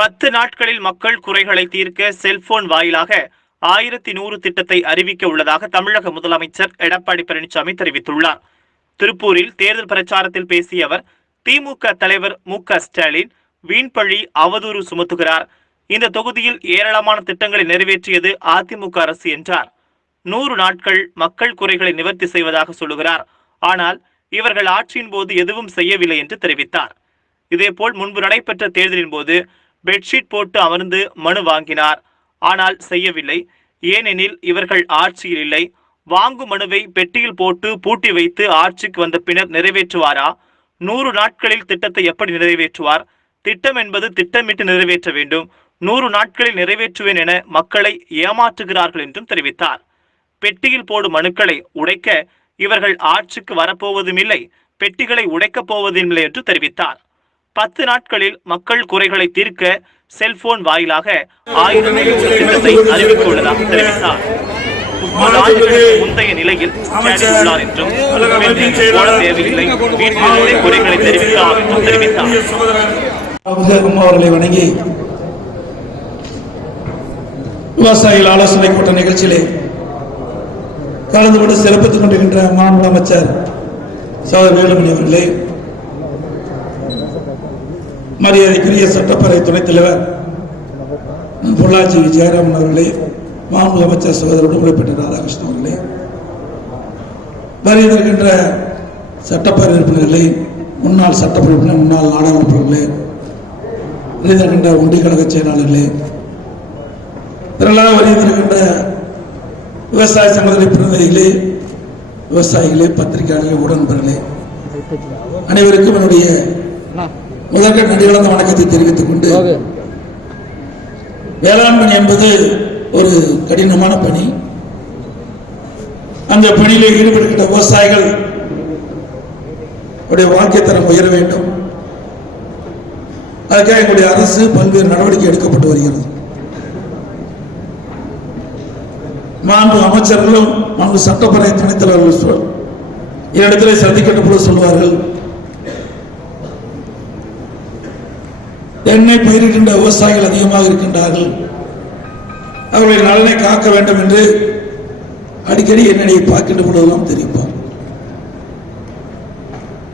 பத்து நாட்களில் மக்கள் குறைகளை தீர்க்க செல்போன் வாயிலாக ஆயிரத்தி நூறு திட்டத்தை அறிவிக்க உள்ளதாக தமிழக முதலமைச்சர் எடப்பாடி பழனிசாமி தெரிவித்துள்ளார். திருப்பூரில் தேர்தல் பிரச்சாரத்தில் பேசிய அவர் திமுக தலைவர் மு க ஸ்டாலின் வீண்பழி அவதூறு சுமத்துகிறார். இந்த தொகுதியில் ஏராளமான திட்டங்களை நிறைவேற்றியது அதிமுக அரசு என்றார். நூறு நாட்கள் மக்கள் குறைகளை நிவர்த்தி செய்வதாக சொல்லுகிறார். ஆனால் இவர்கள் ஆட்சியின் போது எதுவும் செய்யவில்லை என்று தெரிவித்தார். இதேபோல் முன்பு நடைபெற்ற தேர்தலின் போது பெட்ஷீட் போட்டு அமர்ந்து மனு வாங்கினார். ஆனால் செய்யவில்லை. ஏனெனில் இவர்கள் ஆட்சியில் இல்லை. வாங்கும் மனுவை பெட்டியில் போட்டு பூட்டி வைத்து ஆட்சிக்கு வந்த பின்னர் நிறைவேற்றுவாரா? நூறு நாட்களில் திட்டத்தை எப்படி நிறைவேற்றுவார்? திட்டம் என்பது திட்டமிட்டு நிறைவேற்ற வேண்டும். நூறு நாட்களில் நிறைவேற்றுவேன் என மக்களை ஏமாற்றுகிறார்கள் என்றும் தெரிவித்தார். பெட்டியில் போடும் மனுக்களை உடைக்க இவர்கள் ஆட்சிக்கு வரப்போவதும் இல்லை பெட்டிகளை உடைக்கப் போவதும் இல்லை என்று தெரிவித்தார். பத்து நாட்களில் மக்கள் குறைகளை தீர்க்க செல்போன் வாயிலாக ஆயிரம் திட்டத்தை அறிவிக்க உள்ளதாக தெரிவித்தார். முப்பது ஆண்டுகளுக்கு முந்தைய நிலையில் உள்ளார் என்றும் தேவையில்லை வீட்டிலிருந்தே குறைகளை தெரிவிக்கலாம் என்றும் தெரிவித்தார் அவர்களை வணங்கி விவசாயிகள் ஆலோசனை கூட்ட நிகழ்ச்சியிலே கலந்து கொண்டு சிறப்பித்துக் கொண்டிருக்கின்ற மாநில அமைச்சர் சோதர் வேலுமணி அவர்களே மரியாதைக்குரிய சட்டப்பேரவை துணைத் தலைவர் பொள்ளாச்சி ஜெயராமன் அவர்களே மாநில அமைச்சர் சகோதரர் உடுமலைப்பேட்டை ராதாகிருஷ்ணன் அவர்களே வருகின்ற சட்டப்பேரவை உறுப்பினர்களே முன்னாள் சட்டப்பேரவை உறுப்பினர் முன்னாள் நாடாளுமன்றங்களே உறுப்பினர்களே வருகின்ற ஒன்றிய கழக செயலாளர்களே திரளாக வருகின்ற விவசாய சமுதாய பிரதிநிதிகளே விவசாயிகளே பத்திரிகையாளர்களே உடன்பர்களே அனைவருக்கும் என்னுடைய முதற்க நடிகலந்த வணக்கத்தை தெரிவித்துக் கொண்டு வேளாண்மை என்பது ஒரு கடினமான பணி. அந்த பணியிலே ஈடுபடுகின்ற விவசாயிகள் வாழ்க்கை தரம் உயர வேண்டும். அதுக்காக எங்களுடைய அரசு பல்வேறு நடவடிக்கை எடுக்கப்பட்டு வருகிறது. மாண்பு அமைச்சர்களும் மாண்பு சட்டப்பேரவை துணைத் தலைவர்கள் என்னிடத்திலே சந்திக்கின்ற பொழுது சொல்வார்கள். தென்னை பயிரிடுகின்ற விவசாயிகள் அதிகமாக இருக்கின்றார்கள். அவர்களின் நலனை காக்க வேண்டும் என்று அடிக்கடி என்னை பார்க்கின்ற பொழுதெல்லாம் தெரிவிப்பார்.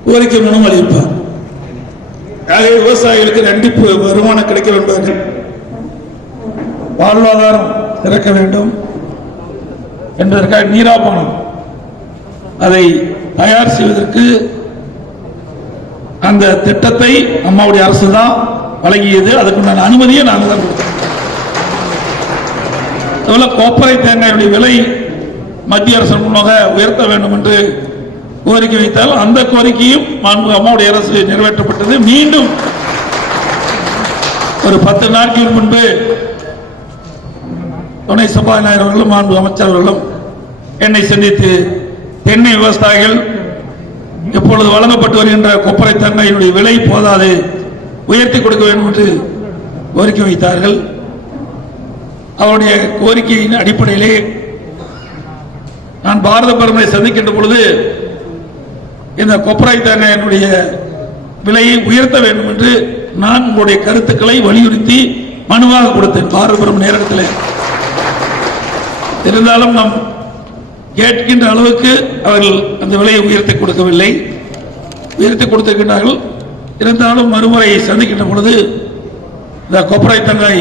கோரிக்கை மனம் அளிப்பார். ஆகவே விவசாயிகளுக்கு ரெண்டிப்பு வருமானம் கிடைக்க வேண்டும். வாழ்வாதாரம் திறக்க வேண்டும் என்பதற்காக நீராபானம் அதை தயார் செய்வதற்கு அந்த திட்டத்தை அம்மாவுடைய அரசு தான் வழங்கியது. அதுக்குண்டான அனுமதியை நாங்கள் தான் கொடுத்தோம் அதுபோல் கோப்பரை தேங்காயுடைய விலை மத்திய அரசு முன்னாக உயர்த்த வேண்டும் என்று கோரிக்கை வைத்தால் அந்த கோரிக்கையும் மாண்பு அம்மாவுடைய அரசு நிறைவேற்றப்பட்டது. மீண்டும் ஒரு பத்து நாட்கள் முன்பு துணை சபாநாயகர் அவர்களும் மாண்பு அமைச்சர் அவர்களும் என்னை சந்தித்து தென்னை விவசாயிகள் இப்பொழுது வழங்கப்பட்டு வருகின்ற கொப்பரை தென்னையினுடைய விலை போதாது உயர்த்தி கொடுக்க வேண்டும் என்று கோரிக்கை வைத்தார்கள். அவருடைய கோரிக்கையின் அடிப்படையிலே நான் பாரத பிரதமரை சந்திக்கின்ற பொழுது இந்த கொப்பராய் தேங்காயினுடைய விலையை உயர்த்த வேண்டும் என்று நான் உங்களுடைய கருத்துக்களை வலியுறுத்தி மனுவாக கொடுத்தேன். பாரத பிரதமர் நேரத்தில் இருந்தாலும் நாம் கேட்கின்ற அளவுக்கு அவர்கள் அந்த விலையை உயர்த்தி கொடுக்கவில்லை. உயர்த்தி கொடுத்திருக்கின்றார்கள். இருந்தாலும் மறுமுறை சந்திக்கின்ற பொழுது இந்த கொப்பரை தங்காய்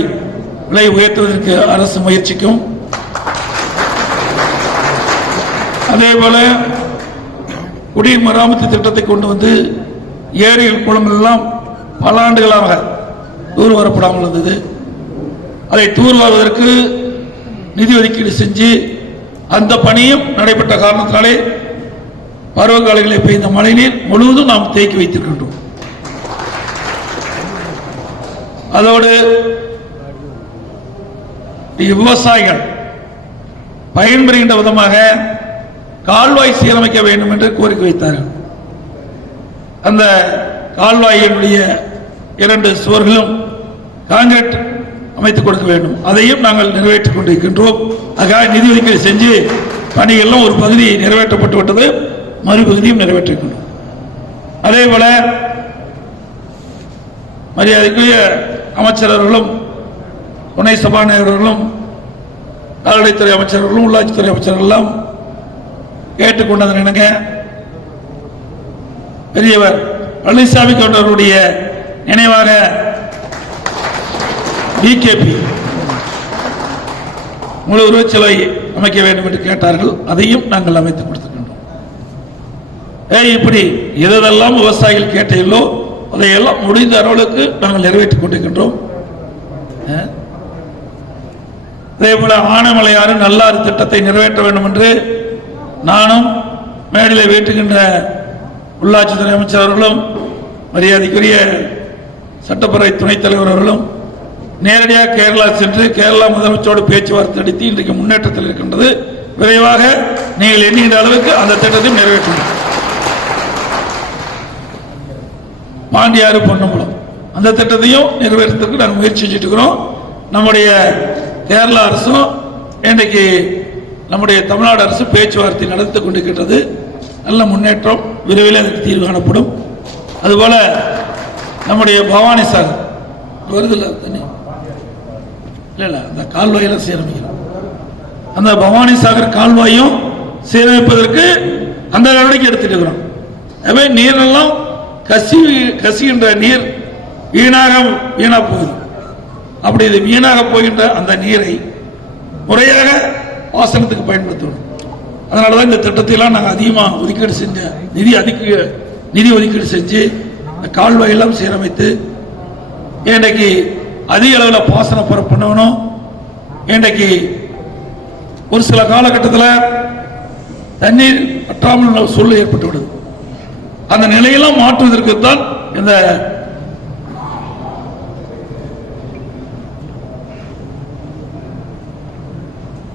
விலை உயர்த்துவதற்கு அரசு முயற்சிக்கும். அதே போல குடிநீர் மராமத்து திட்டத்தை கொண்டு வந்து ஏரிகள் குளம் எல்லாம் பல ஆண்டுகளாக தூர்வாரப்படாமல் இருந்தது. அதை தூர்வாருவதற்கு நிதி ஒதுக்கீடு செஞ்சு அந்த பணியும் நடைபெற்ற காரணத்தினாலே பருவகாலங்களில் பெய்த மழைநீர் முழுவதும் நாம் தேக்கி வைத்திருக்கின்றோம். அதோடு விவசாயிகள் பயன்பெறுகின்ற விதமாக கால்வாய் சீரமைக்க வேண்டும் என்று கோரிக்கை வைத்தார்கள். அந்த கால்வாயினுடைய இரண்டு சுவர்களும் கான்கிரீட் அமைத்துக் கொடுக்க வேண்டும். அதையும் நாங்கள் நிறைவேற்றிக் கொண்டிருக்கின்றோம். ஆக நிதி ஒதுக்கீடு செஞ்சு பணிகள்லாம் ஒரு பகுதி நிறைவேற்றப்பட்டு விட்டது மறுபகுதியும் நிறைவேற்றிருக்கின்றோம். அதே போல மரியாதைக்குரிய அமைச்சரவர்களும் துணை சபாநாயகர்களும் கால்நடைத்துறை அமைச்சர்களும் உள்ளாட்சித்துறை அமைச்சர்கள் எல்லாம் கேட்டுக்கொண்டதன் இணங்க பெரியவர் பழனிசாமி கவுண்டருடைய நினைவாக பிகேபி முழு உருவச்சிலை அமைக்க வேண்டும் என்று கேட்டார்கள். அதையும் நாங்கள் அமைத்து கொடுத்துக்கின்றோம் ஏய் இப்படி எதெல்லாம் விவசாயிகள் கேட்டீர்களோ அதையெல்லாம் முடிந்த அளவுக்கு நாங்கள் நிறைவேற்றிக் கொண்டிருக்கின்றோம். அதே போல ஆனமலையாறு நல்லாறு திட்டத்தை நிறைவேற்ற வேண்டும் என்று நானும் மேடையில் வேட்டுகின்ற உள்ளாட்சித்துறை அமைச்சர் அவர்களும் மரியாதைக்குரிய சட்டப்பேரவை துணைத் தலைவர் அவர்களும் நேரடியாக கேரளா சென்று கேரளா முதலமைச்சரோடு பேச்சுவார்த்தை நடத்தி இன்றைக்கு முன்னேற்றத்தில் இருக்கின்றது. விரைவாக நீங்கள் எண்ணுகின்ற அளவுக்கு அந்த திட்டத்தை நிறைவேற்றணும் பாண்டியாறு பொன்னம்பலம் அந்த திட்டத்தையும் நிறைவேற்றத்துக்கு நாங்கள் முயற்சி செஞ்சுட்டு இருக்கிறோம். நம்முடைய கேரளா அரசும் இன்றைக்கு நம்முடைய தமிழ்நாடு அரசு பேச்சுவார்த்தை நடத்தி கொண்டிருக்கின்றது. நல்ல முன்னேற்றம் விரைவில் அதுக்கு தீர்வு காணப்படும். அதுபோல நம்முடைய பவானி சாகர் வருதில்ல தண்ணி? இல்லை இல்லை அந்த கால்வாயில் சீரமைக்கிறோம் அந்த பவானி சாகர் கால்வாயும் சீரமைப்பதற்கு அந்த நடவடிக்கை எடுத்துட்டு இருக்கிறோம். எனவே நீரெல்லாம் கசி கசிகின்ற நீர் வீணாக வீணா போகுது அப்படி இது வீணாக போகின்ற அந்த நீரை முறையாக பாசனத்துக்கு பயன்படுத்தணும் அதனால தான் இந்த திட்டத்தையெல்லாம் நாங்கள் அதிகமாக ஒதுக்கீடு செஞ்ச நிதி அதிக நிதி ஒதுக்கீடு செஞ்சு இந்த கால்வாயெல்லாம் சீரமைத்து இன்றைக்கு அதிக அளவில் பாசன புற பண்ணணும். இன்றைக்கு ஒரு சில காலகட்டத்தில் தண்ணீர் பற்றாமல் சூழ்நிலை ஏற்பட்டு விடுது அந்த நிலையெல்லாம் மாற்றுவதற்கு தான் இந்த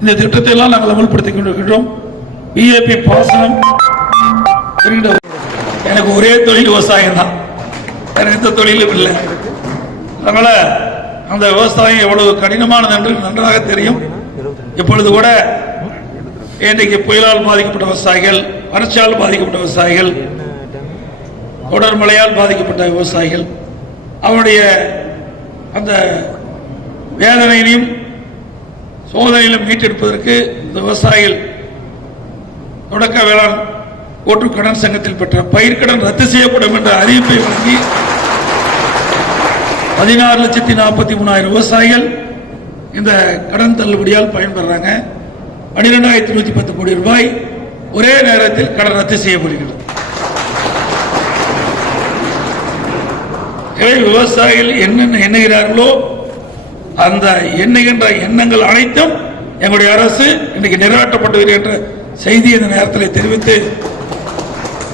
இந்த திட்டத்தை எல்லாம் நாங்கள் அமல்படுத்திக் கொண்டிருக்கின்றோம். பிஏபி பாசனம் எனக்கு ஒரே தொழில் விவசாயம் தான். வேற எந்த தொழிலும் இல்லை. அதனால அந்த விவசாயம் எவ்வளவு கடினமானது என்று நன்றாக தெரியும். இப்பொழுது கூட இன்றைக்கு புயலால் பாதிக்கப்பட்ட விவசாயிகள் வறட்சியால் பாதிக்கப்பட்ட விவசாயிகள் தொடர் மழையால் பாதிக்கப்பட்ட விவசாயிகள் அவருடைய அந்த வேதனையிலையும் சோதனையிலும் மீட்டெடுப்பதற்கு இந்த விவசாயிகள் தொடக்க வேளாண் கூட்டு கடன் சங்கத்தில் பெற்ற பயிர்க்கடன் ரத்து செய்யப்படும் என்ற அறிவிப்பை வழங்கி பதினாறு லட்சத்தி நாற்பத்தி மூணாயிரம் விவசாயிகள் இந்த கடன் தள்ளுபடியால் பயன்பெறாங்க. பன்னிரெண்டாயிரத்தி நூற்றி பத்து கோடி ரூபாய் ஒரே நேரத்தில் கடன் ரத்து செய்யப்படுகிறது. எனவே விவசாயிகள் என்னென்ன எண்ணுகிறார்களோ அந்த எண்ணுகின்ற எண்ணங்கள் அனைத்தும் எங்களுடைய அரசு இன்னைக்கு நிறைவேற்றப்பட்டு வருகின்ற செய்தி இந்த நேரத்தில் தெரிவித்து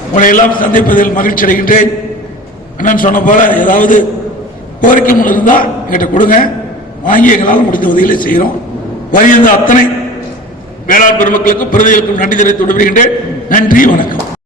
உங்களை எல்லாம் சந்திப்பதில் மகிழ்ச்சி அடைகின்றேன். என்னன்னு சொன்ன போல ஏதாவது கோரிக்கை மனு இருந்தால் எங்கிட்ட கொடுங்க. வாங்கி எங்களால் முடிந்த உதவிகளை செய்கிறோம். வருகின்ற அத்தனை. வேளாண் பெருமக்களுக்கும் பிரதிகளுக்கும் நன்றி தெரிவித்து விடுபடுகின்றேன் நன்றி வணக்கம்.